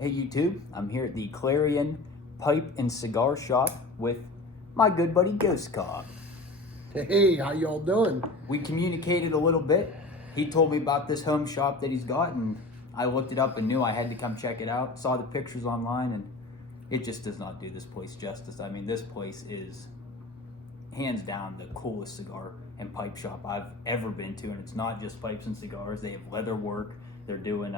Hey YouTube, I'm here at the Clarion Pipe and Cigar Shop with my good buddy Ghost Cobb. Hey, how y'all doing? We communicated a little bit. He told me about this home shop that he's got, and I looked it up and knew I had to come check it out. Saw the pictures online, and it just does not do this place justice. I mean, this place is hands down the coolest cigar and pipe shop I've ever been to, and it's not just pipes and cigars. They have leather work. They're doing,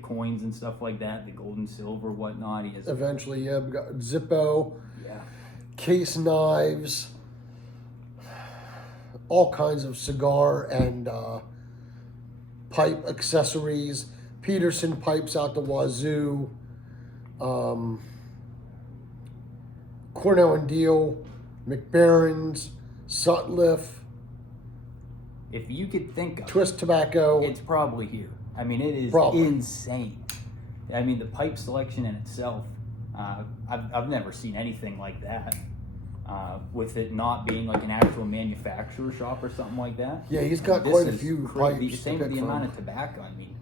coins and stuff like that, the gold and silver, whatnot. He has Eventually, yeah, we got Zippo, yeah, case knives, all kinds of cigar and pipe accessories, Peterson pipes out the wazoo, Cornell and Deal, McBaron's, Sutliff, if you could think of Twist Tobacco. it's probably here. I mean, it is Probably. insane. I mean, the pipe selection in itself, I've never seen anything like that. With it not being like an actual manufacturer shop or something like that. Yeah, he's got This quite a is few crazy. pipes. Same to with the pick amount from. of tobacco. I mean,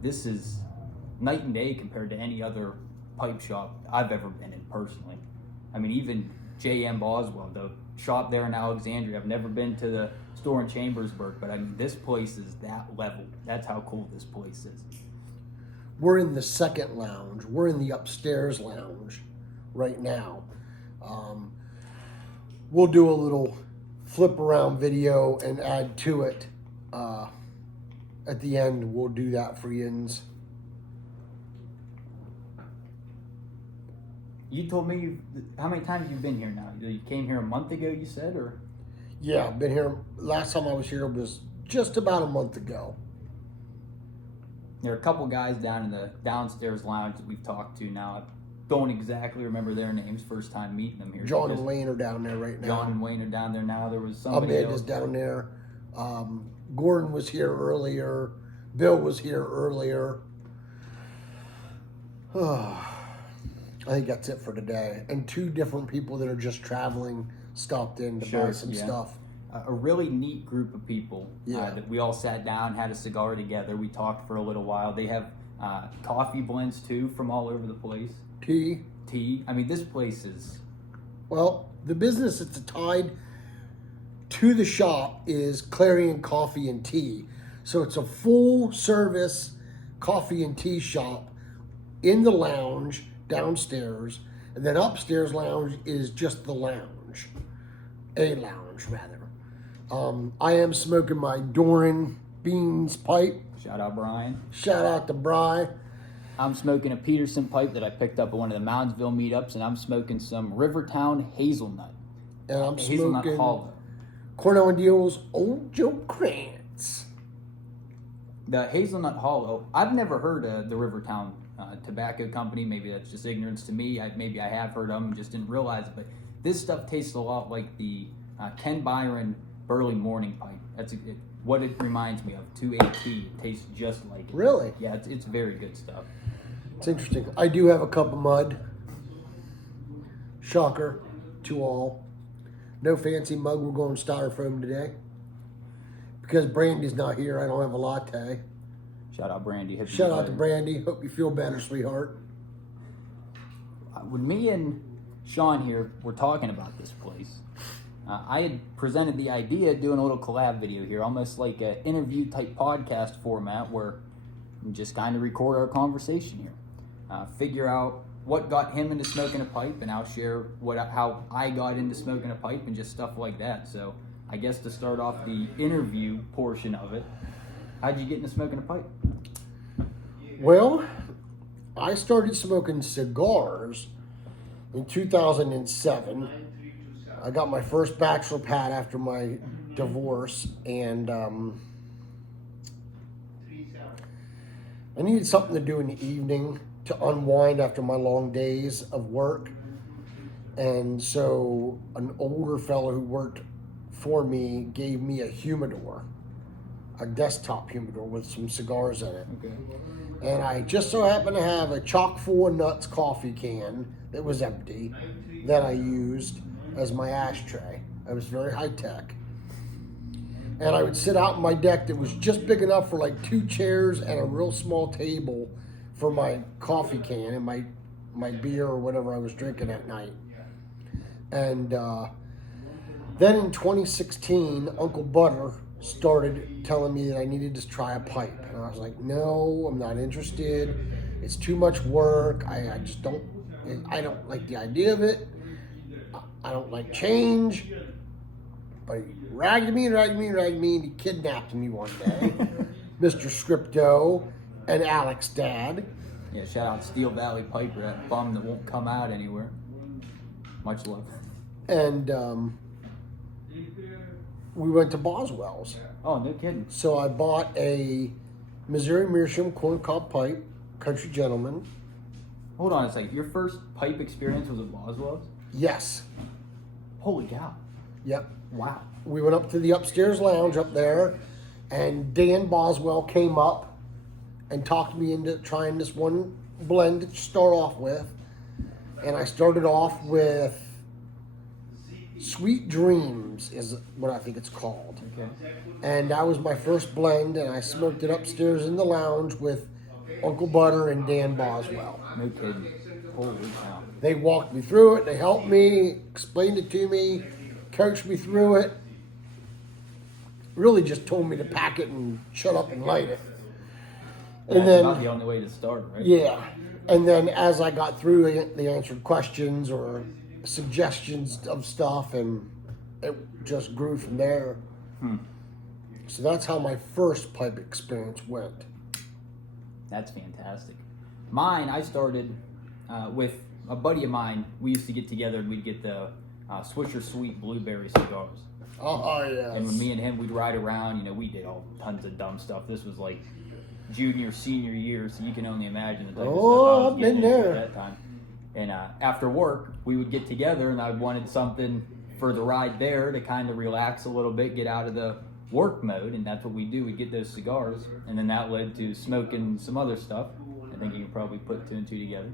this is night and day compared to any other pipe shop I've ever been in personally. I mean, even J.M. Boswell, the shop there in Alexandria. I've never been to the store in Chambersburg, but I mean, this place is that level. That's how cool this place is. We're in the second lounge. We're in the upstairs lounge right now. We'll do a little flip around video and add to it. At the end, we'll do that for yins. You told me how many times you've been here now? You came here a month ago, you said, or? Yeah, I've been here. Last time I was here was just about a month ago. There are a couple guys down in the downstairs lounge that we've talked to now. I don't exactly remember their names. First time meeting them here. John and Wayne are down there right now. John and Wayne are down there now. There was somebody Ahmed else. is down there. Gordon was here earlier. Bill was here earlier. I think that's it for today. And two different people that are just traveling stopped in to buy some stuff. A really neat group of people. Yeah. That we all sat down, had a cigar together. We talked for a little while. They have coffee blends too from all over the place. Tea. I mean, this place is. Well, the business that's tied to the shop is Clarion Coffee and Tea. So it's a full service coffee and tea shop in the lounge downstairs. And then upstairs lounge is just the lounge. A lounge, rather. I am smoking my Doran Beans pipe. Shout out Brian. Shout out to Briar. I'm smoking a Peterson pipe that I picked up at one of the Moundsville meetups, and I'm smoking some Rivertown Hazelnut. And I'm Hazelnut smoking Hollow. Cornell and Deal's Old Joe Krantz. The Hazelnut Hollow, I've never heard of the Rivertown Tobacco Company. Maybe that's just ignorance to me. Maybe I have heard of them and just didn't realize it. But this stuff tastes a lot like the Ken Byron Burley Morning Pipe. That's what it reminds me of. 2AT. It tastes just like it. Really? Yeah, it's very good stuff. It's interesting. I do have a cup of mud. Shocker to all. No fancy mug. We're going styrofoam today. Because Brandy's not here, I don't have a latte. Shout out Brandy. Hope you Shout feel out to better. Brandy. Hope you feel better, sweetheart. When me and Shawn here were talking about this place, I had presented the idea of doing a little collab video here, almost like an interview type podcast format where we just kind of record our conversation here. Figure out what got him into smoking a pipe, and I'll share how I got into smoking a pipe and just stuff like that. So I guess to start off the interview portion of it, how'd you get into smoking a pipe? Well, I started smoking cigars in 2007. I got my first bachelor pad after my divorce, and I needed something to do in the evening to unwind after my long days of work. And so an older fellow who worked for me gave me a humidor, a desktop humidor with some cigars in it. Okay. And I just so happened to have a chock full of nuts coffee can that was empty that I used as my ashtray. It was very high tech. And I would sit out on my deck that was just big enough for like 2 chairs and a real small table for my coffee can and my beer or whatever I was drinking that night. And then in 2016, Uncle Butter started telling me that I needed to try a pipe. And I was like, no, I'm not interested. It's too much work. I just don't like the idea of it. I don't like change. But he ragged me, and he kidnapped me one day. Mr. Scripto and Alex Dad. Yeah, shout out Steel Valley Piper, that bum that won't come out anywhere. Much love. And we went to Boswell's. Oh, no kidding. So I bought a Missouri Meerschaum corncob pipe, Country Gentleman. Hold on a second. Your first pipe experience was at Boswell's? Yes. Holy cow. Yep. Wow. We went up to the upstairs lounge up there, and Dan Boswell came up and talked me into trying this one blend to start off with. And I started off with Sweet Dreams is what I think it's called. Okay. And that was my first blend, and I smoked it upstairs in the lounge with Uncle Butter and Dan Boswell. No kidding. Holy cow. They walked me through it, they helped me, explained it to me, coached me through it. Really just told me to pack it and shut up and light it. That's And then, not the only way to start, right? yeah. And then as I got through, they answered questions or suggestions of stuff, and it just grew from there. So that's how my first pipe experience went. That's fantastic. Mine, I started with a buddy of mine. We used to get together and we'd get the Swisher Sweet Blueberry cigars. Oh, yes. And when me and him, we'd ride around, we did all tons of dumb stuff. This was like junior, senior year, so you can only imagine the type of stuff I was I've getting been into there. at that time. And after work, we would get together, and I wanted something for the ride there to kind of relax a little bit, get out of the work mode, and that's what we do. We'd get those cigars, and then that led to smoking some other stuff. I think you can probably put 2 and 2 together.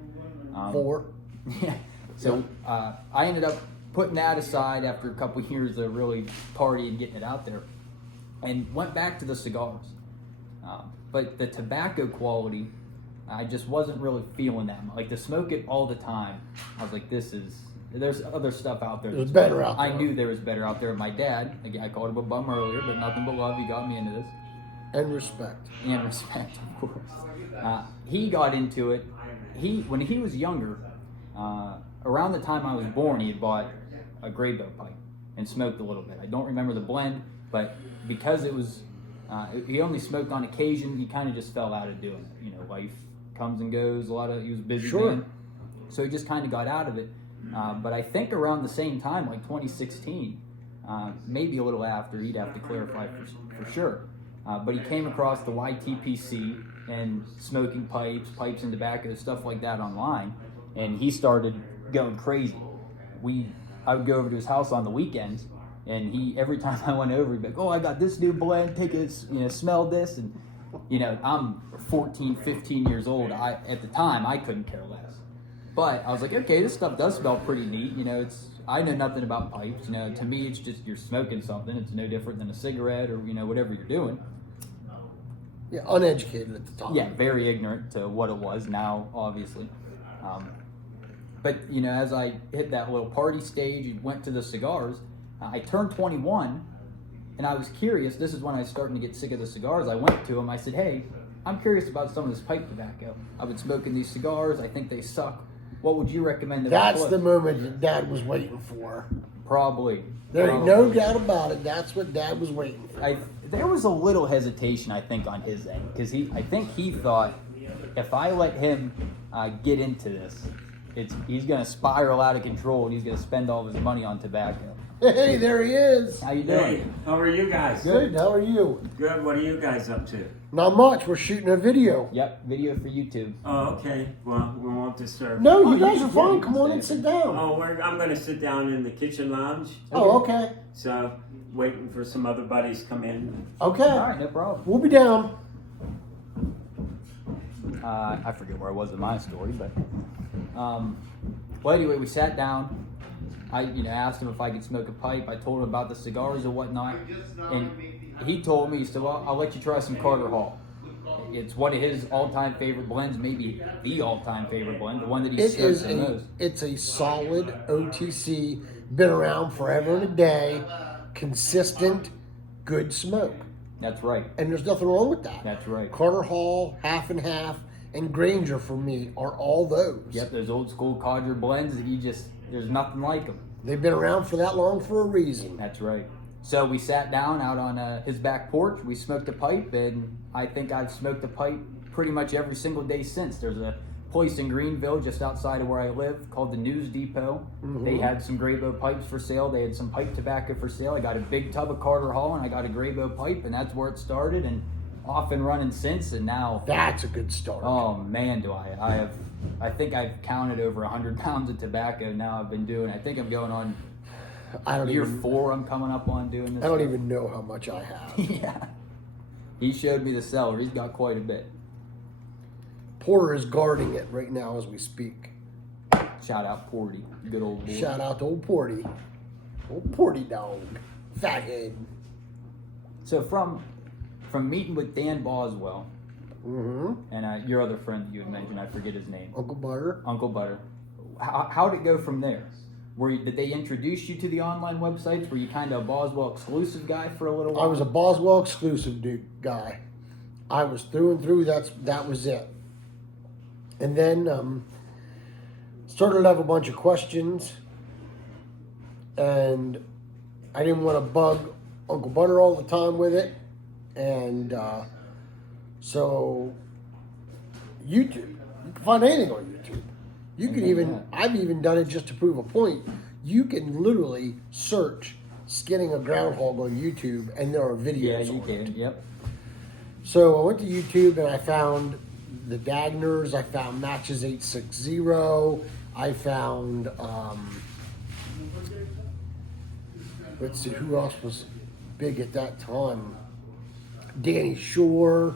4. Yeah. So I ended up putting that aside after a couple years of really partying and getting it out there, and went back to the cigars. But the tobacco quality, I just wasn't really feeling that much. Like to smoke it all the time, I was like, there's other stuff out there. There's better out there. I knew there was better out there. My dad, again, I called him a bum earlier, but nothing but love. He got me into this. And respect. And respect, of course. He got into it. When he was younger, around the time I was born, he had bought a gray belt pipe and smoked a little bit. I don't remember the blend, but because it was, he only smoked on occasion, he kind of just fell out of doing it. Life comes and goes. He was a busy man. So he just kind of got out of it. But I think around the same time, like 2016, maybe a little after, he'd have to clarify for sure. But he came across the YTPC and smoking pipes and tobacco, stuff like that online, and he started going crazy. I would go over to his house on the weekends, and every time I went over, he'd be like, "Oh, I got this new blend. Take it, smell this." And I'm 14, 15 years old. At the time, I couldn't care less. But I was like, okay, this stuff does smell pretty neat. I know nothing about pipes. To me, it's just you're smoking something. It's no different than a cigarette or whatever you're doing. Yeah, uneducated at the time. Yeah, very ignorant to what it was now, obviously. But as I hit that little party stage and went to the cigars, I turned 21, and I was curious. This is when I was starting to get sick of the cigars. I went to him. I said, "Hey, I'm curious about some of this pipe tobacco. I've been smoking these cigars. I think they suck. What would you recommend?" That's the moment that Dad was waiting for. Probably. There ain't no doubt about it. That's what Dad was waiting for. There was a little hesitation, I think, on his end, because I think he thought if I let him get into this, he's going to spiral out of control and he's going to spend all of his money on tobacco. Hey, there he is. How you doing? Hey, how are you guys? Good. How are you? Good. What are you guys up to? Not much. We're shooting a video. Yep, video for YouTube. Oh, okay. Well, we won't disturb. No, Oh, you guys you are can fine. sit. Come on and sit down. Oh, I'm going to sit down in the kitchen lounge. Oh, okay. So, waiting for some other buddies to come in. Okay. All right, no problem. We'll be down. I forget where I was in my story, but well, anyway, we sat down. I asked him if I could smoke a pipe. I told him about the cigars and whatnot, and he told me, he said, "Well, I'll let you try some Carter Hall." It's one of his all-time favorite blends, maybe the all-time favorite blend, the one that he It smokes is the most. it's a solid OTC, been around forever and a day, consistent, good smoke. That's right. And there's nothing wrong with that. That's right. Carter Hall, Half and Half, and Granger for me are all those. Yep, those old school codger blends that there's nothing like them. They've been around for that long for a reason. That's right. So we sat down out on his back porch. We smoked a pipe, and I think I've smoked a pipe pretty much every single day since. There's a place in Greenville just outside of where I live called the News Depot. Mm-hmm. They had some Graybo pipes for sale. They had some pipe tobacco for sale. I got a big tub of Carter Hall, and I got a Graybo pipe, and that's where it started, and off and running since. And now, That's a good start. oh man, do I think I've counted over 100 pounds of tobacco now I've been doing. I think I'm going on I don't year even 4 I'm coming up on doing this. I don't even know how much I have. Yeah. He showed me the cellar. He's got quite a bit. Porter is guarding it right now as we speak. Shout out Porty. Good old boy. Shout out to old Porty. Old Porty dog. Fathead. So from meeting with Dan Boswell Mm-hmm. and your other friend that you had mentioned, I forget his name. Uncle Butter. Uncle Butter. How did it go from there? Did they introduce you to the online websites? Were you kind of a Boswell exclusive guy for a little while? I was a Boswell exclusive guy. I was through and through. That was it. And then started to have a bunch of questions, and I didn't want to bug Uncle Butter all the time with it, and so YouTube. You can find anything on YouTube. You can even, I've even done it just to prove a point. You can literally search skinning a groundhog on YouTube, and there are videos. Yeah, you on it. can. Yep. So I went to YouTube and I found the Dagners. I found Matches 860. I found let's see who else was big at that time. Danny Shore.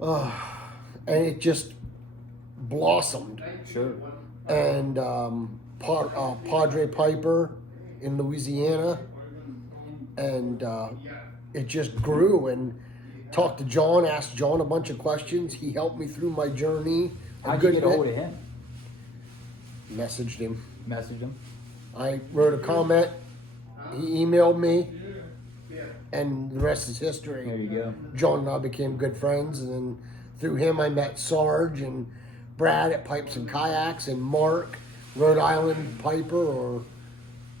And it just blossomed. Sure. And Padre Piper in Louisiana, and it just grew. And talked to John, asked John a bunch of questions. He helped me through my journey. How'd you get a hold of him? Messaged him. Messaged him? I wrote a comment. He emailed me, and the rest is history. There you go. John and I became good friends, and then through him I met Sarge and Brad at Pipes and Kayaks, and Mark, Rhode Island Piper, or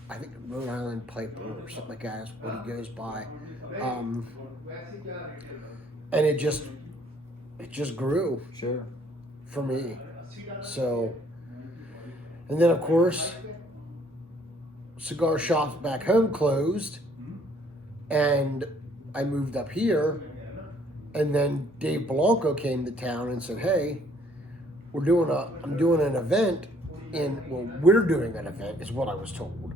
I think Rhode Island Piper or something like that is what he goes by. And it just grew Sure. for me. So, and then of course, cigar shops back home closed, and I moved up here, and then Dave Blanco came to town and said, "Hey, I'm doing an event we're doing an event," is what I was told.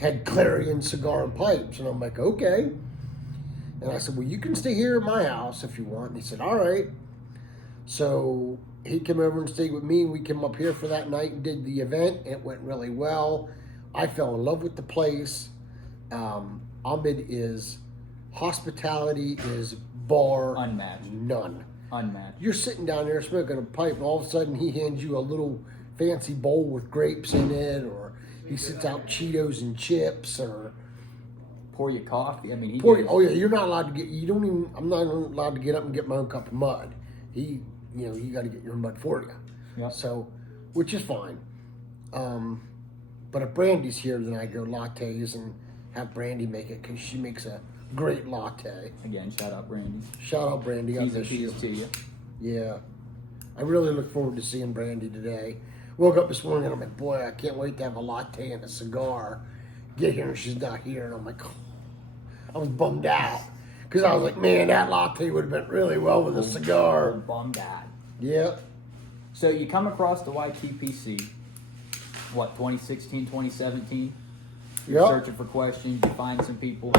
Had Clarion Cigar and Pipes, and I'm like, okay. And I said, well, you can stay here at my house if you want. And he said, all right. So he came over and stayed with me, and we came up here for that night and did the event. It went really well. I fell in love with the place. Ahmed is hospitality is bar Unmatched. none. Unmatched. You're sitting down there smoking a pipe, and all of a sudden he hands you a little fancy bowl with grapes in it, or he sits out Cheetos and chips, or Pour you coffee. I mean, he pour. goes- Oh yeah, you're not allowed to get. You don't even. I'm not allowed to get up and get my own cup of mud. You got to get your mud for you. Yep. So, which is fine. But if Brandy's here, then I go lattes and have Brandy make it, because she makes a great latte. Again, shout out Brandy. Shout out Brandy. God T's and bless you. P's to you. Yeah. I really look forward to seeing Brandy today. Woke up this morning and I'm like, boy, I can't wait to have a latte and a cigar. Get here and she's not here. And I'm like, oh. I was bummed out. Because I was like, man, that latte would have been really well with a cigar. Bummed out. Yeah. So you come across the YTPC, what, 2016, 2017? You're Yep. searching for questions, you find some people.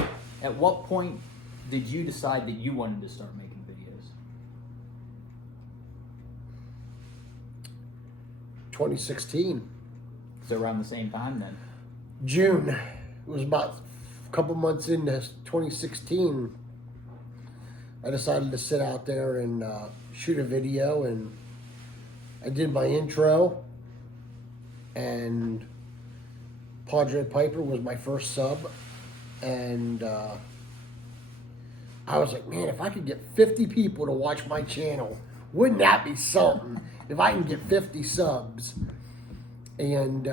At what point did you decide that you wanted to start making videos? 2016. So around the same time then? June. It was about a couple months into 2016. I decided to sit out there and shoot a video, and I did my intro, and Padre Piper was my first sub, and I was like, man, if I could get 50 people to watch my channel, wouldn't that be something? If I can get 50 subs. And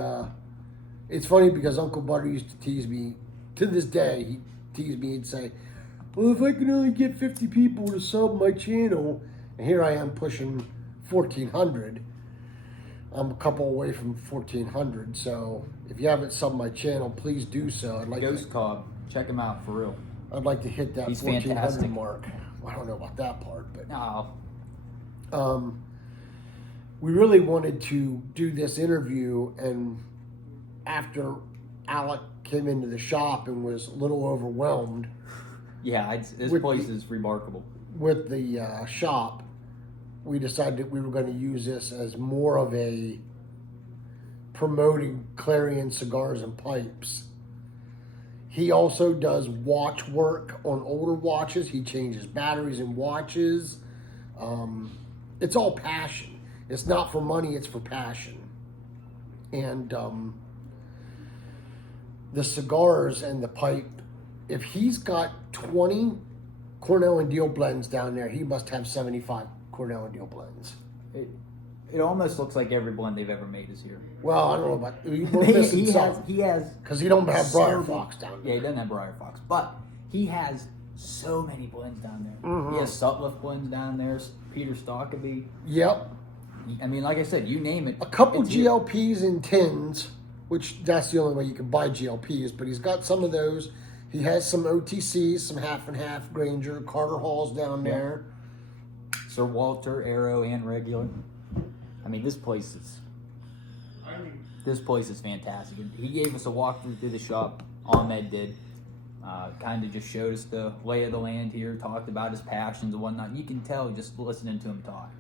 it's funny because Uncle Butter used to tease me, to this day, he teased me and say, well, if I can only get 50 people to sub my channel, and here I am pushing 1,400. I'm a couple away from 1,400, so if you haven't subbed my channel, please do so. I'd like Ghost Cobb, check him out for real. I'd like to hit that He's 1,400 fantastic. mark. I don't know about that part, but No, we really wanted to do this interview, and after Alec came into the shop and was a little overwhelmed yeah, this With place the- is remarkable. with the shop, we decided that we were going to use this as more of a promoting Clarion cigars and pipes. He also does watch work on older watches. He changes batteries in watches. It's all passion. It's not for money, it's for passion. And the cigars and the pipe, if he's got 20 Cornell and Deal blends down there, he must have 75 Cornell and Deal blends. It almost looks like every blend they've ever made is here. Well, I don't know about we're missing some, he has because he don't have Briar so Fox down Yeah, there. he doesn't have Briar Fox, but he has so many blends down there. Mm-hmm. He has Sutliff blends down there, Peter Stockaby. Yep. I mean, like I said, you name it. A couple it's here. GLPs in tins, which that's the only way you can buy GLPs, but he's got some of those. He has some OTCs, some half and half Granger, Carter Hall's down there. Sir Walter, Arrow, and regular. I mean, this place is fantastic. He gave us a walkthrough through the shop. Ahmed did. Kind of just showed us the lay of the land here, talked about his passions and whatnot. You can tell just listening to him talk.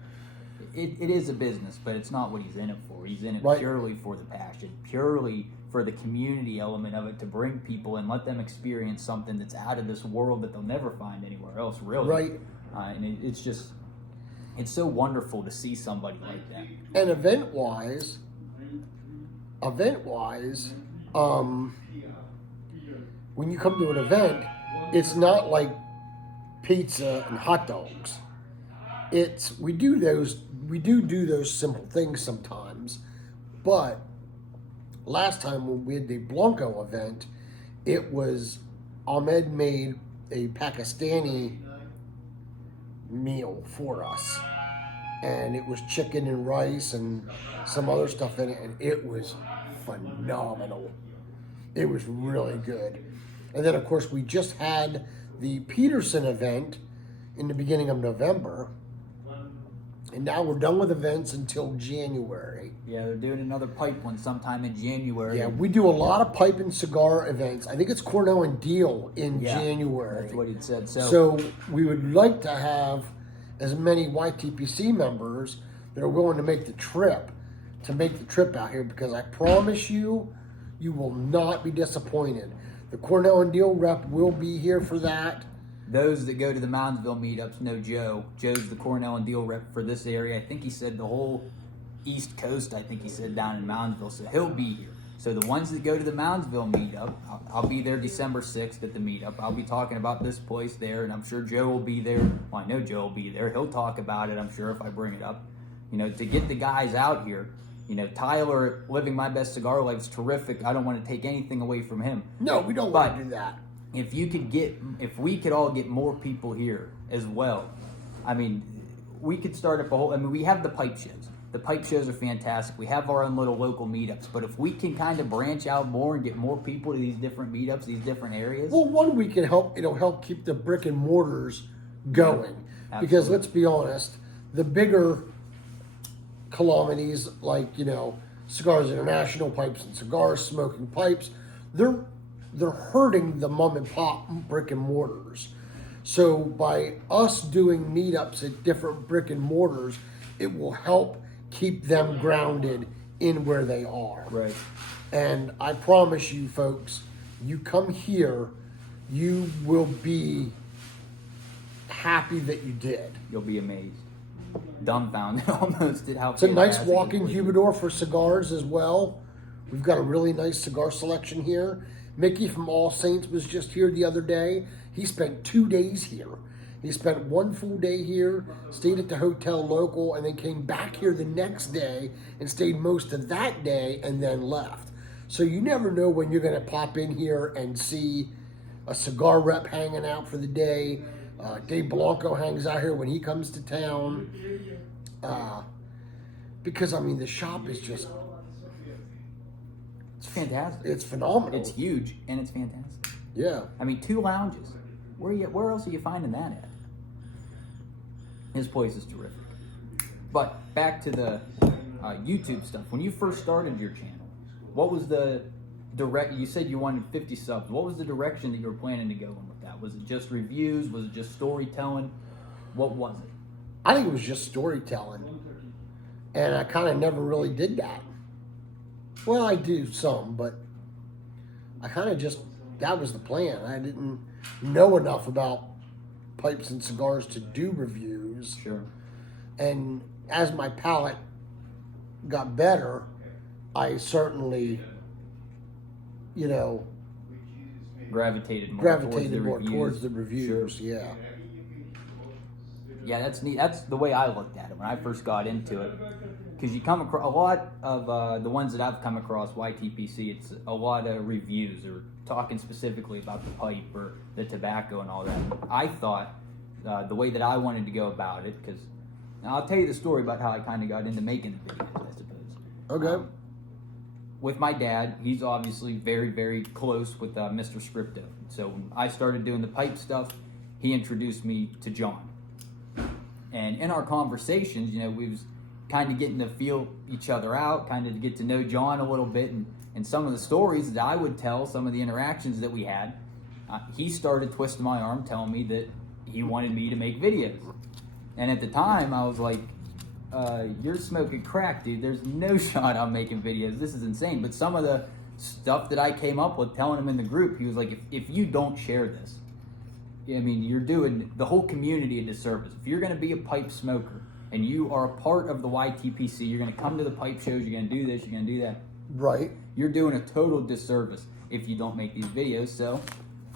It is a business, but it's not what he's in it for. He's in it Right. purely for the passion, purely for the community element of it, to bring people and let them experience something that's out of this world that they'll never find anywhere else, really. Right. And it's just, it's so wonderful to see somebody like that. And event-wise, when you come to an event, it's not like pizza and hot dogs. We do those simple things sometimes, but last time when we had the Blanco event, it was Ahmed made a Pakistani meal for us, and it was chicken and rice and some other stuff in it, and it was phenomenal. It was really good. And then of course we just had the Peterson event in the beginning of November, and now we're done with events until January. Yeah, they're doing another pipe one sometime in January. Yeah, we do a lot of pipe and cigar events. I think it's Cornell and Deal in Yeah, January. That's what he said. So we would like to have as many YTPC members that are willing to make the trip out here, because I promise you, you will not be disappointed. The Cornell and Deal rep will be here for that. those that go to the Moundsville meetups know Joe. Joe's the Cornell and Deal rep for this area. I think he said the whole East Coast, I think he said down in Moundsville. So he'll be here. So the ones that go to the Moundsville meetup, I'll be there December 6th at the meetup. I'll be talking about this place there, and I'm sure Joe will be there. Well, I know Joe will be there. He'll talk about it, I'm sure, if I bring it up. You know, to get the guys out here. You know, Tyler, Living My Best Cigar Life, is terrific. I don't want to take anything away from him. No, we don't want to do that. If we could all get more people here as well, I mean, we could start up a whole, I mean, we have the pipe shows. The pipe shows are fantastic. We have our own little local meetups. But if we can kind of branch out more and get more people to these different meetups, these different areas. Well, one, we can help, it'll help keep the brick and mortars going. Because let's be honest, the bigger calamities like, you know, Cigars International, Pipes and Cigars, Smoking Pipes, they're hurting the mom and pop brick and mortars. So by us doing meetups at different brick and mortars, it will help keep them grounded in where they are. Right. And I promise you folks, you come here, you will be happy that you did. You'll be amazed. Dumbfounded almost at how It's a nice fantastic walk-in this place is. humidor for cigars as well. We've got a really nice cigar selection here. Mickey from All Saints was just here the other day. He spent 2 days here. He spent 1 full day here, stayed at the hotel local, and then came back here the next day and stayed most of that day and then left. So you never know when you're going to pop in here and see a cigar rep hanging out for the day. Dave Blanco hangs out here when he comes to town. Because, I mean, the shop is just... It's fantastic. It's phenomenal. It's huge and it's fantastic. Yeah. I mean, 2 lounges. Where else are you finding that at? His place is terrific. But back to the YouTube stuff. When you first started your channel, what was the you said you wanted 50 subs. What was the direction that you were planning to go in with that? Was it just reviews? Was it just storytelling? What was it? I think it was just storytelling. And I kind of never really did that. Well, I do some, but I kind of just, that was the plan. I didn't know enough about pipes and cigars to do reviews. Sure. And as my palate got better, I certainly, you know, Gravitated more towards the reviews. Sure. Yeah. Yeah, that's neat. That's the way I looked at it when I first got into it. Because you come across a lot of the ones that I've come across, YTPC, it's a lot of reviews or talking specifically about the pipe or the tobacco and all that. I thought the way that I wanted to go about it, because I'll tell you the story about how I kind of got into making the videos, I suppose. Okay. With my dad, he's obviously very, very close with Mr. Scripto. So when I started doing the pipe stuff, he introduced me to John. And in our conversations, you know, we was kind of getting to feel each other out, kind of to get to know John a little bit, and some of the stories that I would tell, some of the interactions that we had, he started twisting my arm, telling me that he wanted me to make videos. And at the time, I was like, you're smoking crack, dude. There's no shot I'm making videos. This is insane. But some of the stuff that I came up with, telling him in the group, he was like, if you don't share this, I mean, you're doing the whole community a disservice. If you're going to be a pipe smoker and you are a part of the YTPC, you're going to come to the pipe shows, you're going to do this, you're going to do that. Right. You're doing a total disservice if you don't make these videos. So,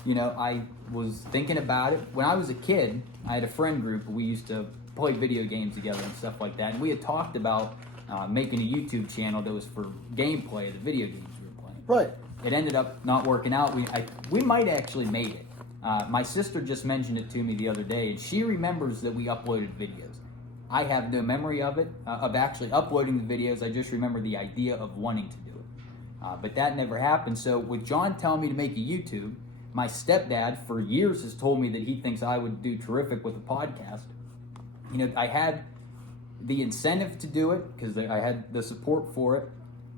you know, I was thinking about it. When I was a kid, I had a friend group. We used to play video games together and stuff like that. And we had talked about making a YouTube channel that was for gameplay of the video games we were playing. Right. It ended up not working out. We might actually made it. My sister just mentioned it to me the other day, and she remembers that we uploaded videos. I have no memory of it, of actually uploading the videos. I just remember the idea of wanting to do it. But that never happened. So with John telling me to make a YouTube, my stepdad for years has told me that he thinks I would do terrific with a podcast. You know, I had the incentive to do it because I had the support for it,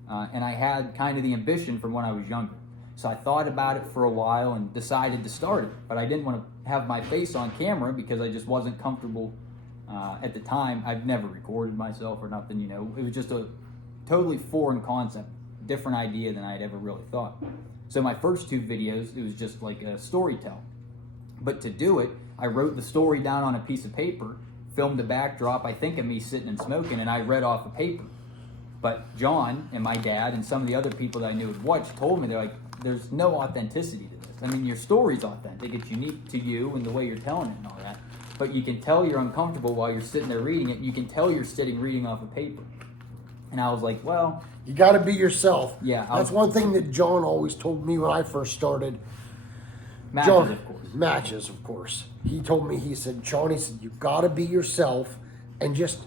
and I had kind of the ambition from when I was younger. So I thought about it for a while and decided to start it. But I didn't want to have my face on camera because I just wasn't comfortable at the time. I've never recorded myself or nothing, you know. It was just a totally foreign concept, different idea than I'd ever really thought. So my first 2 videos, it was just like a storytell. But to do it, I wrote the story down on a piece of paper, filmed a backdrop, I think of me sitting and smoking, and I read off a paper. But John and my dad and some of the other people that I knew would watch told me, they're like, there's no authenticity to this. I mean, your story's authentic. It's unique to you and the way you're telling it and all that. But you can tell you're uncomfortable while you're sitting there reading it. You can tell you're sitting reading off a paper. And I was like, well... You got to be yourself. Yeah. That's one thing that John always told me when I first started. Matches, of course. Matches, of course. He told me, he said, John, he said, you got to be yourself and just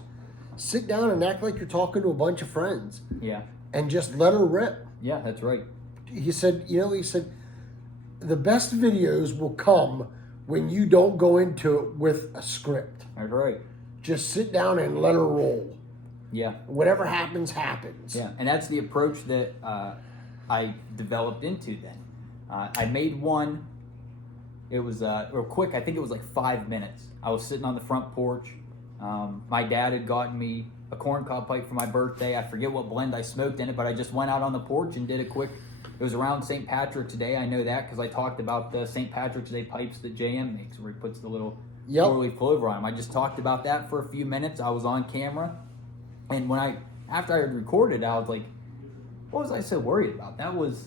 sit down and act like you're talking to a bunch of friends. Yeah. And just let her rip. Yeah, that's right. He said, the best videos will come when you don't go into it with a script. That's right. Just sit down and let her roll. Yeah. Whatever happens, happens. Yeah, and that's the approach that I developed into then. I made one. It was real quick. I think it was like 5 minutes. I was sitting on the front porch. My dad had gotten me a corncob pipe for my birthday. I forget what blend I smoked in it, but I just went out on the porch and did a quick... It was around St. Patrick's Day. I know that because I talked about the St. Patrick's Day pipes that JM makes, where he puts the little Yep. 4-leaf clover on them. I just talked about that for a few minutes. I was on camera, and after I had recorded, I was like, what was I so worried about? That was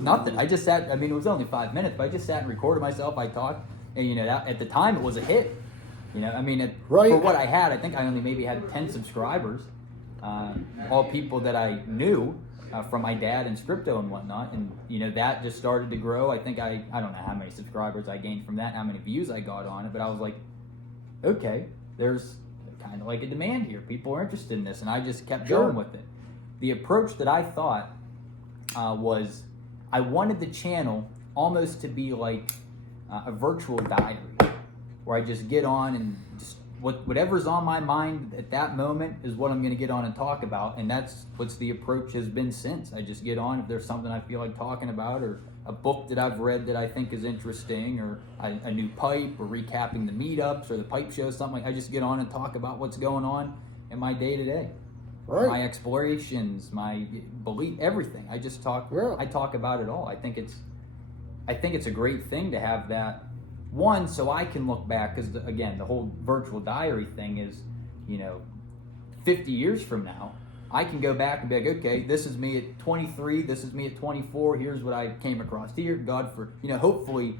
nothing. I just sat. I mean, it was only 5 minutes, but I just sat and recorded myself. I talked, and that, at the time it was a hit. I mean, Right. for what I had, I think I only maybe had 10 subscribers. All people that I knew from my dad and Scripto and whatnot, and that just started to grow. I think I don't know how many subscribers I gained from that, how many views I got on it, but I was like, okay, there's kind of like a demand here. People are interested in this, and I just kept going with it. The approach that I thought was I wanted the channel almost to be like a virtual diary, where I just get on and just whatever's on my mind at that moment is what I'm going to get on and talk about, and that's what's the approach has been since. I just get on if there's something I feel like talking about, or a book that I've read that I think is interesting, or a new pipe, or recapping the meetups or the pipe show, something like. I just get on and talk about what's going on in my day to day, my explorations, my belief, everything. I just talk. Yeah. I talk about it all. I think it's a great thing to have that. One, so I can look back, because again, the whole virtual diary thing is, 50 years from now, I can go back and be like, okay, this is me at 23, this is me at 24, here's what I came across here. God for, hopefully,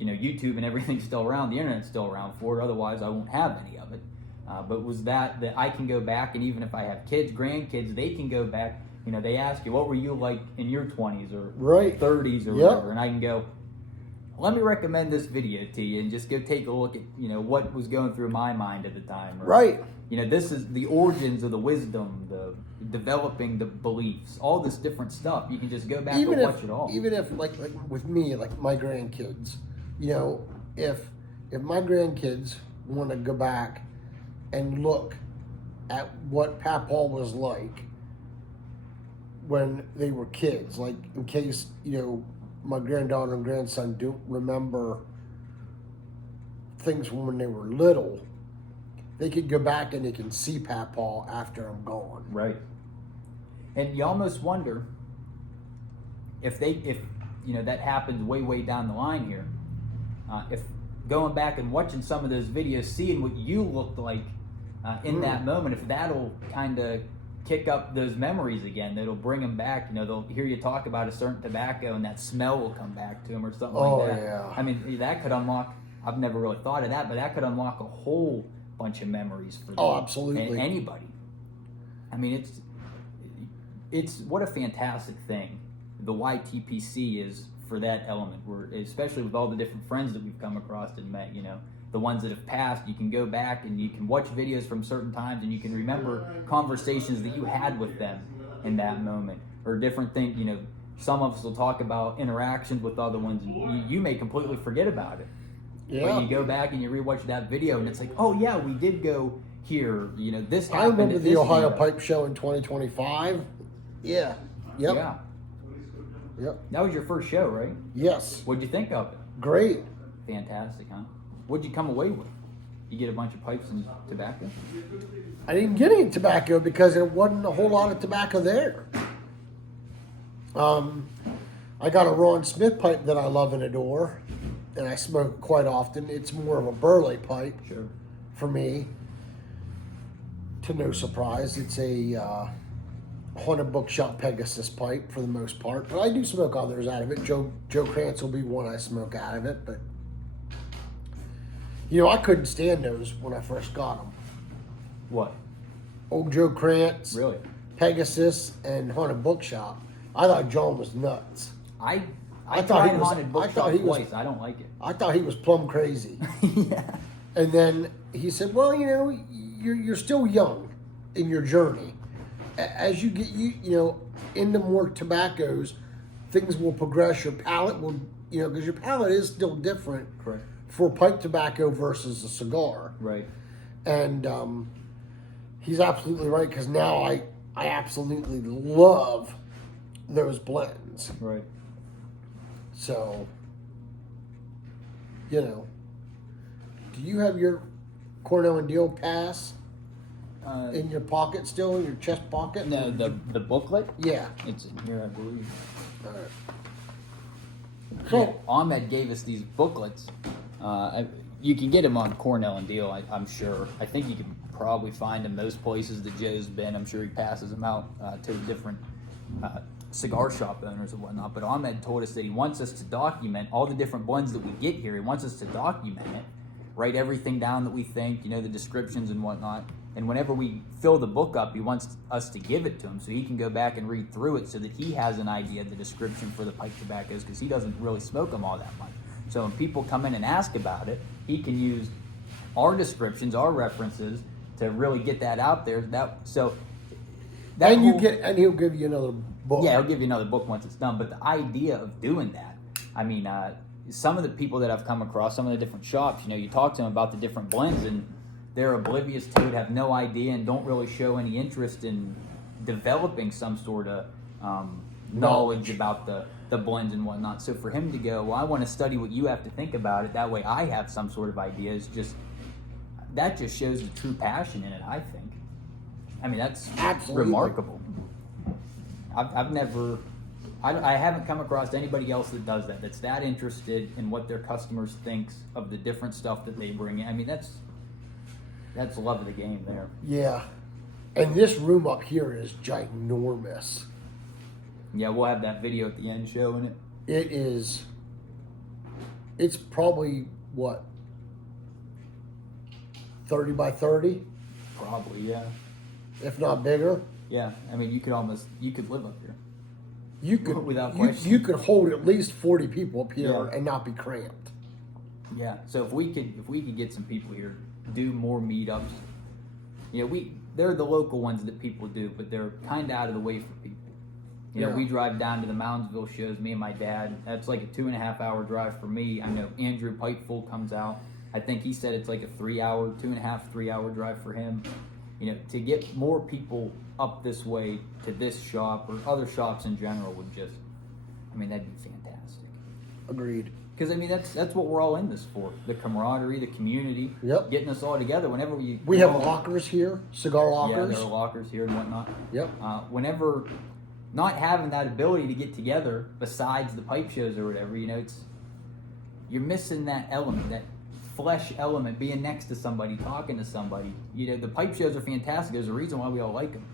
YouTube and everything's still around, the internet's still around for it, otherwise I won't have any of it. But was that I can go back, and even if I have kids, grandkids, they can go back. They ask you, what were you like in your 20s or 30s or whatever, and I can go, let me recommend this video to you, and just go take a look at what was going through my mind at the time. Or, this is the origins of the wisdom, the developing the beliefs, all this different stuff. You can just go back and watch it all. Even if like with me, like my grandkids, if my grandkids want to go back and look at what Papaw was like when they were kids, like in case my granddaughter and grandson don't remember things from when they were little, they could go back and they can see Papaw after I'm gone. Right. And you almost wonder if that happens way down the line here, if going back and watching some of those videos, seeing what you looked like in that moment, if that'll kind of kick up those memories again, that'll bring them back. They'll hear you talk about a certain tobacco, and that smell will come back to them, or something like that. Yeah. I mean, that could unlock. I've never really thought of that, but that could unlock a whole bunch of memories for them. Oh, absolutely. And anybody. I mean, it's what a fantastic thing the YTPC is for that element. Where, especially with all the different friends that we've come across and met, the ones that have passed, you can go back and you can watch videos from certain times, and you can remember conversations that you had with them in that moment, or different things. Some of us will talk about interactions with other ones, and you may completely forget about it. Yeah. But you go back and you rewatch that video, and it's like, oh yeah, we did go here. This happened. I remember at the this Ohio meetup. Pipe Show in 2025. Yeah. Yep. Yeah. Yep. That was your first show, right? Yes. What'd you think of it? Great. Fantastic, huh? What'd you come away with? You get a bunch of pipes and tobacco? I didn't get any tobacco because there wasn't a whole lot of tobacco there. I got a Ron Smith pipe that I love and adore, and I smoke quite often. It's more of a burley pipe for me. To no surprise, it's a Haunted Bookshop Pegasus pipe for the most part, but I do smoke others out of it. Joe Krantz will be one I smoke out of it, but I couldn't stand those when I first got them. What? Old Joe Krantz, Really? Pegasus, and Haunted Bookshop. I thought John was nuts. I thought tried he was- Haunted I Bookshop thought he was- twice. I don't like it. I thought he was plumb crazy. Yeah. And then he said, "Well, you're still young in your journey. As you get into more tobaccos, things will progress. Your palate will, because your palate is still different Correct. for pipe tobacco versus a cigar." Right. And he's absolutely right, because now I absolutely love those blends. Right. So, do you have your Cornell and Deal pass in your pocket still, in your chest pocket? No, the booklet? Yeah. It's in here, I believe. All right. So Ahmed gave us these booklets. you can get them on Cornell and Deal, I'm sure. I think you can probably find them most places that Joe's been. I'm sure he passes them out to the different cigar shop owners and whatnot. But Ahmed told us that he wants us to document all the different blends that we get here. He wants us to document it, write everything down that we think, the descriptions and whatnot. And whenever we fill the book up, he wants us to give it to him so he can go back and read through it so that he has an idea of the description for the pipe tobaccos, because he doesn't really smoke them all that much. So when people come in and ask about it, he can use our descriptions, our references to really get that out there. And he'll give you another book. Yeah, he'll give you another book once it's done. But the idea of doing that, I mean, some of the people that I've come across, some of the different shops, you talk to them about the different blends and they're oblivious to it, have no idea, and don't really show any interest in developing some sort of knowledge about the blends and whatnot. So for him to go, well, I want to study what you have to think about it, that way I have some sort of idea, that just shows the true passion in it, I think. I mean, that's Absolutely. Remarkable. I haven't come across anybody else that does that's that interested in what their customers thinks of the different stuff that they bring in. I mean, that's love of the game there. Yeah. And this room up here is ginormous. Yeah, we'll have that video at the end showing it. It is. It's probably, what, 30 by 30? Probably, yeah. If not bigger. Yeah, I mean, you could live up here. You could, without question. You could hold at least 40 people up here Yeah. and not be cramped. Yeah, so if we could get some people here, do more meetups. They're the local ones that people do, but they're kind of out of the way for people. We drive down to the Moundsville shows, me and my dad. That's like a 2.5 hour drive for me. I know Andrew Pipeful comes out. I think he said it's like a 3 hour drive for him. To get more people up this way to this shop or other shops in general would that'd be fantastic. Agreed. Because that's what we're all in this for: the camaraderie, the community, Yep. getting us all together. Whenever we have lockers here, cigar lockers. Yeah, there are lockers here and whatnot. Yep. Whenever not having that ability to get together, besides the pipe shows or whatever, you're missing that element, that flesh element, being next to somebody, talking to somebody. The pipe shows are fantastic. There's a reason why we all like them.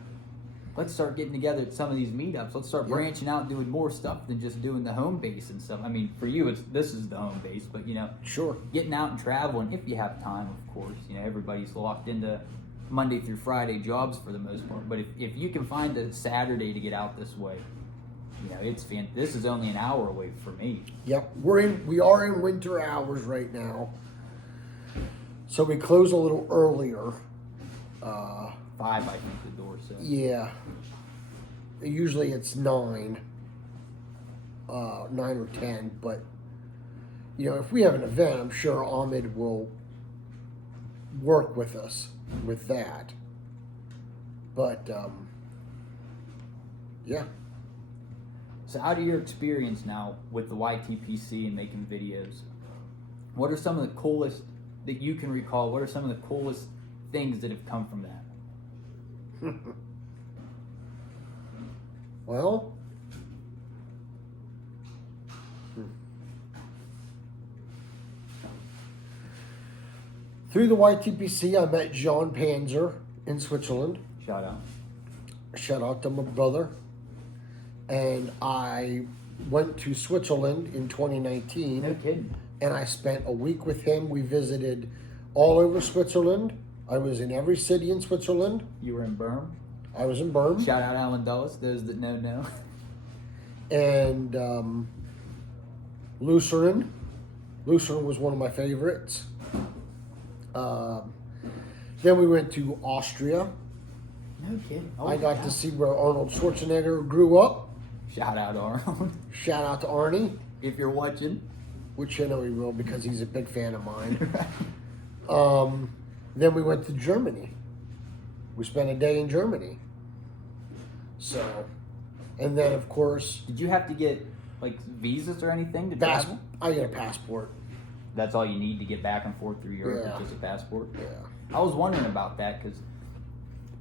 Let's start getting together at some of these meetups. Let's start branching out and doing more stuff than just doing the home base and stuff. I mean, for you, this is the home base, but Sure. getting out and traveling, if you have time, of course. Everybody's locked into Monday through Friday jobs for the most part. But if you can find a Saturday to get out this way, it's this is only an hour away for me. Yep. We are in winter hours right now. So we close a little earlier. 5, I think the door says. Yeah. Usually it's 9 or 10, but if we have an event, I'm sure Ahmed will work with us with that. But yeah. So out of your experience now with the YTPC and making videos, what are some of the coolest that you can recall? What are some of the coolest things that have come from that? Well, through the YTPC, I met Jean Panzer in Switzerland. Shout out. Shout out to my brother. And I went to Switzerland in 2019. No kidding. And I spent a week with him. We visited all over Switzerland. I was in every city in Switzerland. You were in Bern. I was in Bern. Shout out Alan Dulles, those that know. And Lucerne. Lucerne was one of my favorites. Then we went to Austria. No kidding. Oh, I got to see where Arnold Schwarzenegger grew up. Shout out Arnold. Shout out to Arnie. If you're watching. Which I know he will because he's a big fan of mine. Then we went to Germany. We spent a day in Germany. So, and then of course... Did you have to get visas or anything to travel? I get a passport. That's all you need to get back and forth through Europe, Yeah. just a passport? Yeah. I was wondering about that because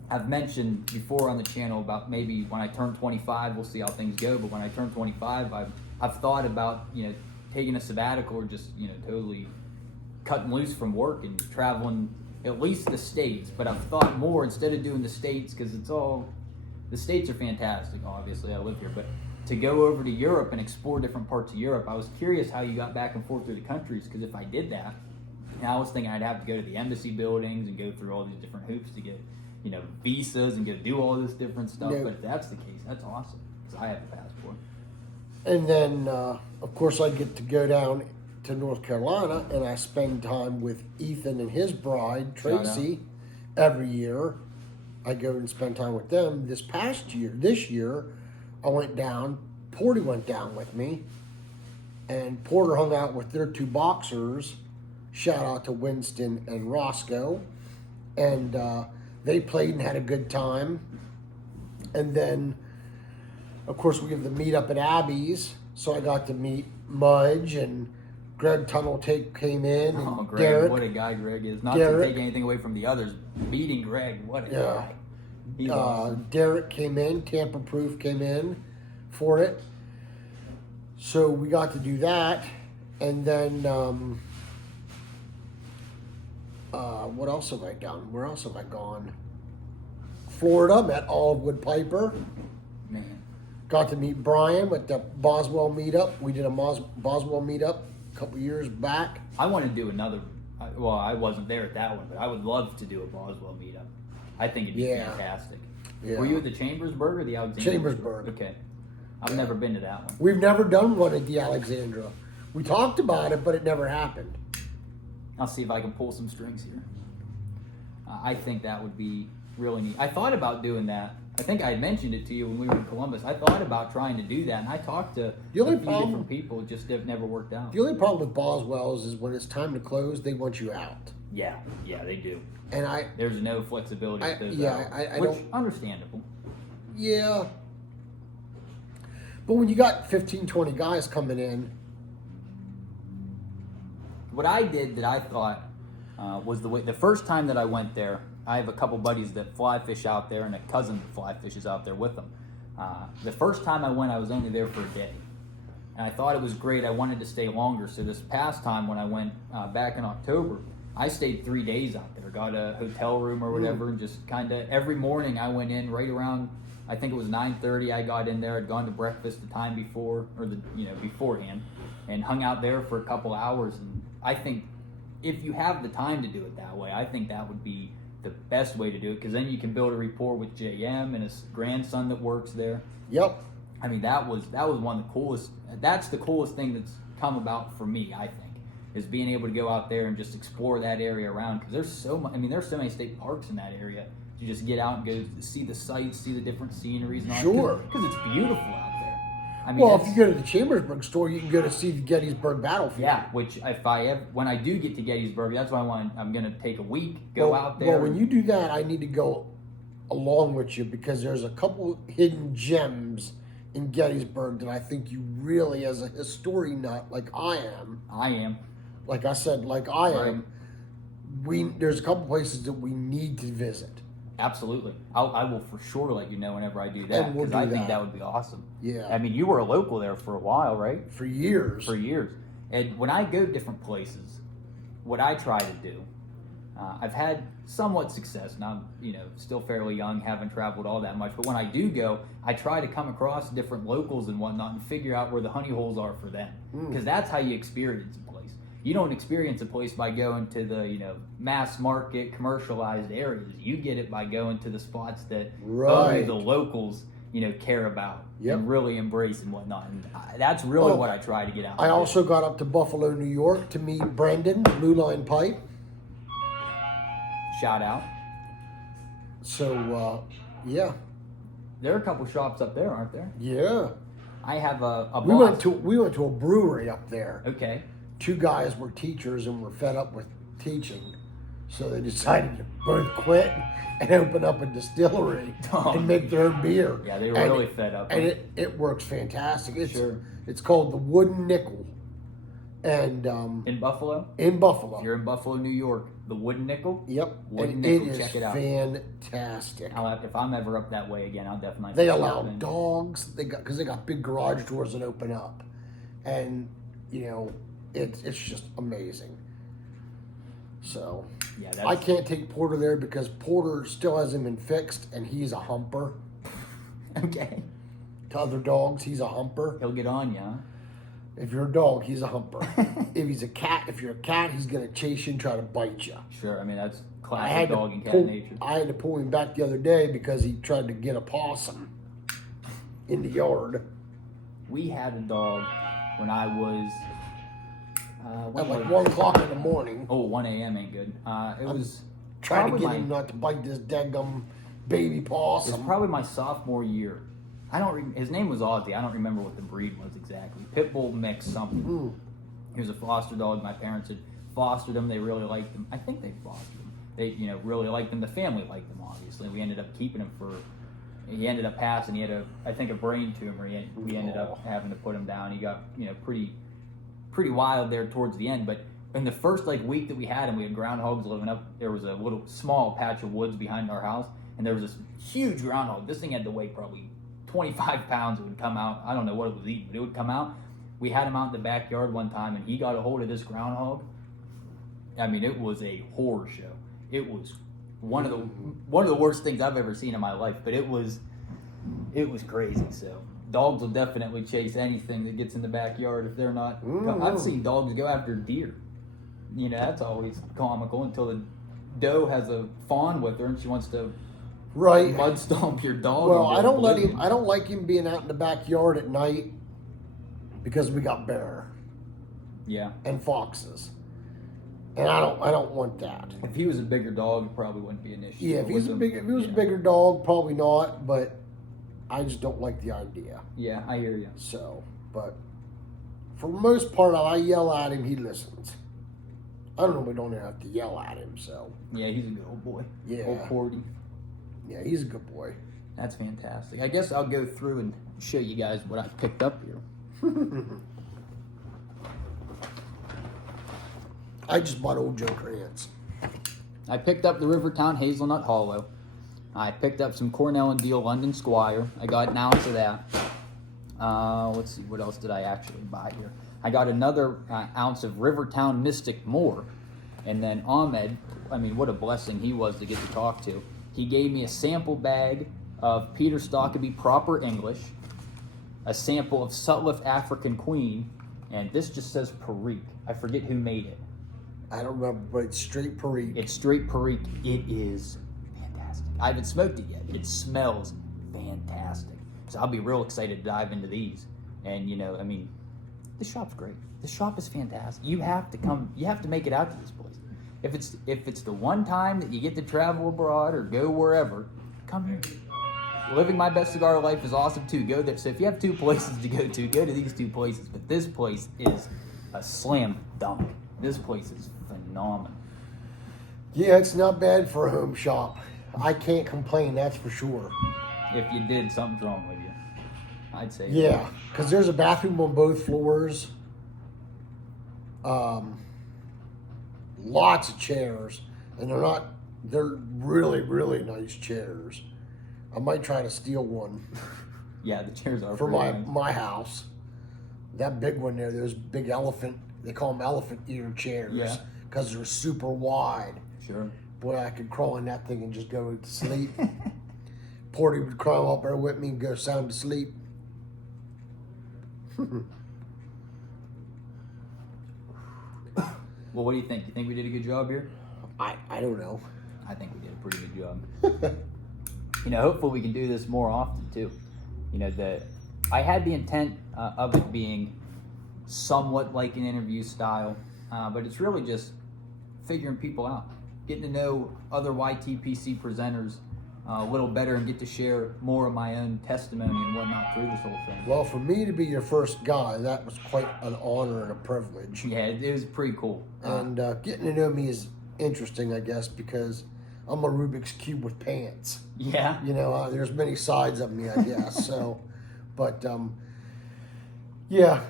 I've mentioned before on the channel about maybe when I turn 25, we'll see how things go. But when I turn 25, I've thought about taking a sabbatical or just totally cutting loose from work and traveling at least the States. But I've thought more, instead of doing the States, because the States are fantastic, obviously, I live here, but to go over to Europe and explore different parts of Europe. I was curious how you got back and forth through the countries, because if I did that, I was thinking I'd have to go to the embassy buildings and go through all these different hoops to get, visas and go do all this different stuff. Yeah. But if that's the case, that's awesome, because I have a passport. And then, of course, I get to go down to North Carolina, and I spend time with Ethan and his bride, Tracy, every year. I go and spend time with them. This year, I went down. Porty went down with me, and Porter hung out with their two boxers. Shout out to Winston and Roscoe. And they played and had a good time. And then, of course, we have the meetup at Abby's. So I got to meet Mudge, and Greg Tunnel came in. And Oh, Greg, Derek. what a guy Greg is. Not to take anything away from the others. Beating Greg, what a guy. He's awesome. Derek came in. Tamper Proof came in for it. So we got to do that. And then, what else have I done? Where else have I gone? Florida, met Olive Piper. Man. Got to meet Brian with the Boswell meetup. We did a Boswell meetup a couple years back. I want to do another. Well, I wasn't there at that one, but I would love to do a Boswell meetup. I think it'd be fantastic. Yeah. Were you at the Chambersburg or the Alexandria? Chambersburg. Okay. I've never been to that one. We've never done one at the Alexandra. We talked about it, but it never happened. I'll see if I can pull some strings here. I think that would be really neat. I thought about doing that. I think I had mentioned it to you when we were in Columbus. I thought about trying to do that, and I talked to a few different people. It just never worked out. The only problem with Boswell's is when it's time to close, they want you out. Yeah, they do. And there's no flexibility with those hours, I which don't. Understandable. Yeah. But when you got 15, 20 guys coming in. What I did that I thought was the first time that I went there, I have a couple buddies that fly fish out there and a cousin that fly fishes out there with them. The first time I went, I was only there for a day. And I thought it was great. I wanted to stay longer. So this past time when I went back in October, I stayed 3 days out there, got a hotel room or whatever, and just kind of every morning I went in right around, I think it was 9:30. I got in there. I'd gone to breakfast the time before, or beforehand, and hung out there for a couple hours. And I think if you have the time to do it that way, I think that would be the best way to do it, because then you can build a rapport with JM and his grandson that works there. Yep. I mean, that was one of the coolest. That's the coolest thing that's come about for me, I think, is being able to go out there and just explore that area around, because there's so much. I mean, there's so many state parks in that area. You just get out and go see the sights, see the different sceneries, and all Sure. because it's beautiful out there. I mean, Well, if you go to the Chambersburg store, you can go to see the Gettysburg Battlefield. yeah, which when I do get to Gettysburg, that's why I'm going to take a week, go out there. Well, when you do that, I need to go along with you, because there's a couple hidden gems in Gettysburg that I think you really, as a historian nut like I am, like I said, like I am, there's a couple places that we need to visit. Absolutely. I will for sure let you know whenever I do that, And we'll because I do think that. that would be awesome. Yeah. I mean, you were a local there for a while, right? For years. For years. And when I go different places, what I try to do, I've had somewhat success, and I'm still fairly young, haven't traveled all that much, but when I do go, I try to come across different locals and whatnot and figure out where the honey holes are for them, because that's how you experience a place. You don't experience a place by going to the mass market commercialized areas. You get it by going to the spots that only the locals care about and really embrace and whatnot. And that's really what I try to get out. I also got up to Buffalo, New York to meet Brendan, Blue Line Pipe. Shout out. So, yeah. There are a couple shops up there, aren't there? Yeah. I have a We boss. went to a brewery up there. Okay. Two guys were teachers and were fed up with teaching, so they decided to both quit and open up a distillery and make their own beer. Yeah, they were really fed up. And it works fantastic. Sure. It's called the Wooden Nickel, and In Buffalo? in Buffalo. If you're in Buffalo, New York, the Wooden Nickel? Yep. Wooden And Nickel, it is check it out. fantastic. If I'm ever up that way again, I'll definitely. They stop allow in. dogs. Because they got big garage doors that open up, and it's just amazing. So Yeah, I can't take Porter there because Porter still hasn't been fixed, and he's a humper. Okay. To other dogs, he's a humper. He'll get on you, huh? If you're a dog, he's a humper. If you're a cat, he's gonna chase you and try to bite you. Sure, I mean, that's classic dog and cat nature. I had to pull him back the other day because he tried to get a possum in the yard. We had a dog when I was... At like 1 o'clock in the morning. Oh, 1 a.m. ain't good. It was Trying to probably get him not to bite this daggum baby It was possum. probably my sophomore year. His name was Ozzy. I don't remember what the breed was exactly. Pitbull mix something. He was a foster dog. My parents had fostered him. They really liked him. I think they fostered him. They, really liked him. The family liked him, obviously. We ended up keeping him he ended up passing. He had I think a brain tumor. We ended up having to put him down. He got, pretty wild there towards the end. But in the first week that we had him, we had groundhogs living up. There was a little small patch of woods behind our house, and there was this huge groundhog. This thing had to weigh probably 25 pounds. It would come out. I don't know what it was eating, but it would come out. We had him out in the backyard one time, and he got a hold of this groundhog. I mean, it was a horror show. It was one of the worst things I've ever seen in my life, but it was crazy. So dogs will definitely chase anything that gets in the backyard if they're not. I've seen dogs go after deer. That's always comical until the doe has a fawn with her and she wants to mud stomp your dog. Well, I don't like him being out in the backyard at night because we got bear. Yeah. And foxes. And I don't want that. If he was a bigger dog, it probably wouldn't be an issue. Yeah, if he was a bigger dog, probably not, but I just don't like the idea. Yeah, I hear you. So, but for the most part, I yell at him, he listens. I don't know, we don't even have to yell at him, so. Yeah, he's a good old boy. Yeah. Old Cordy. Yeah, he's a good boy. That's fantastic. I guess I'll go through and show you guys what I picked up here. I just bought Old Joe Krantz. I picked up the Rivertown Hazelnut Hollow. I picked up some Cornell and Deal London Squire. I got an ounce of that. Let's see, what else did I actually buy here? I got another ounce of Rivertown Mystic Moor. And then Ahmed, I mean, what a blessing he was to get to talk to. He gave me a sample bag of Peter Stockaby Proper English, a sample of Sutliff African Queen, and this just says Perique. I forget who made it. I don't remember, but it's straight Perique. It's straight Perique. It is fantastic. I haven't smoked it yet. It smells fantastic. So I'll be real excited to dive into these. And, I mean, the shop's great. The shop is fantastic. You have to come. You have to make it out to this place. If it's the one time that you get to travel abroad or go wherever, come here. Living My Best Cigar Life is awesome too. Go there. So if you have two places to go to these two places. But this place is a slam dunk. This place is phenomenal. Yeah, it's not bad for a home shop. I can't complain, that's for sure. If you did, something's wrong with you. I'd say. Yeah, because there's a bathroom on both floors. Lots of chairs, and they're really, really nice chairs. I might try to steal one. Yeah, the chairs are for pretty nice. my house. That big one there, those big elephant, they call them elephant ear chairs. Yeah. Because they're super wide. Sure. Boy, I could crawl in that thing and just go to sleep. Porty would crawl up there with me and go sound asleep. Well, what do you think? You think we did a good job here? I don't know. I think we did a pretty good job. Hopefully we can do this more often too. I had the intent of it being somewhat like an interview style, but it's really just figuring people out, getting to know other YTPC presenters a little better and get to share more of my own testimony and whatnot through this whole thing. Well, for me to be your first guy, that was quite an honor and a privilege. Yeah, it was pretty cool. And getting to know me is interesting, I guess, because I'm a Rubik's Cube with pants. Yeah. There's many sides of me, I guess. So, but, yeah,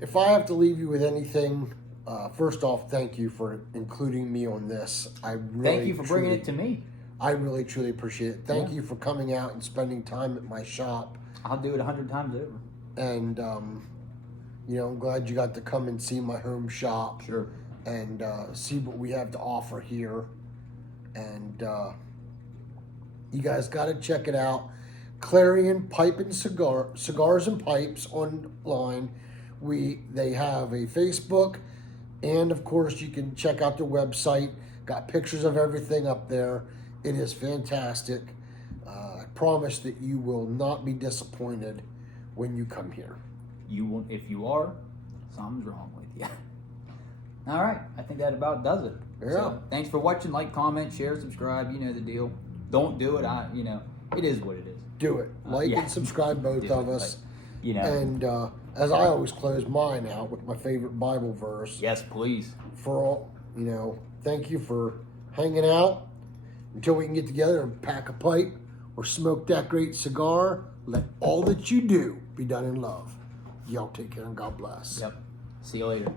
if I have to leave you with anything, first off, thank you for including me on this. Thank you for bringing it to me. I really, truly appreciate it. Thank you for coming out and spending time at my shop. I'll do it 100 times over. And, I'm glad you got to come and see my home shop. Sure. and see what we have to offer here. And you guys got to check it out. Clarion Pipe and Cigars and Pipes online. They have a Facebook, and of course you can check out their website. Got pictures of everything up there. It is fantastic. I promise that you will not be disappointed when you come here. You won't. If you are, something's wrong with you. All right, I think that about does it. Yeah. So, thanks for watching. Like, comment, share, subscribe. You know the deal. Don't do it. It is what it is. Do it. Like yeah. and subscribe, both Do of it, us. but, And as I always close mine out with my favorite Bible verse. Yes, please. For all, thank you for hanging out. Until we can get together and pack a pipe or smoke that great cigar, let all that you do be done in love. Y'all take care and God bless. Yep. See you later.